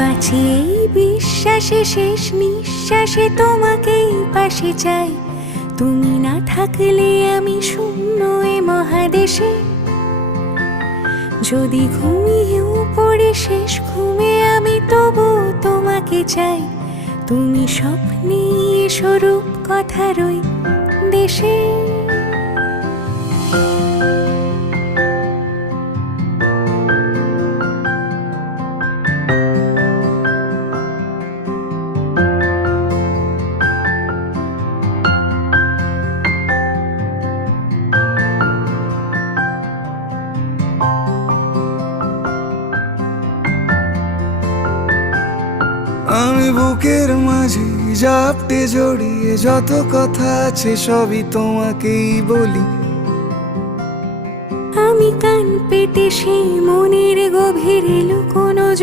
বাঁচি এই বিশ্বাসে, শেষ নিঃশ্বাসে তোমাকেই পাশে চাই। তুমি না থাকলে আমি শূন্য এ মহাদেশে। যদি ঘুমিয়েও পড়ে শেষ ঘুমে আমি, তবু তোমাকে চাই। তুমি স্বপ্নে স্বরূপ কথার ওই দেশে। আমি বুকের মাঝে জাপটে জড়িয়ে যত কথা আছে সবই তোমাকেই বলি। আমি কান পেতে সেই মনের গভীরে লুকোনো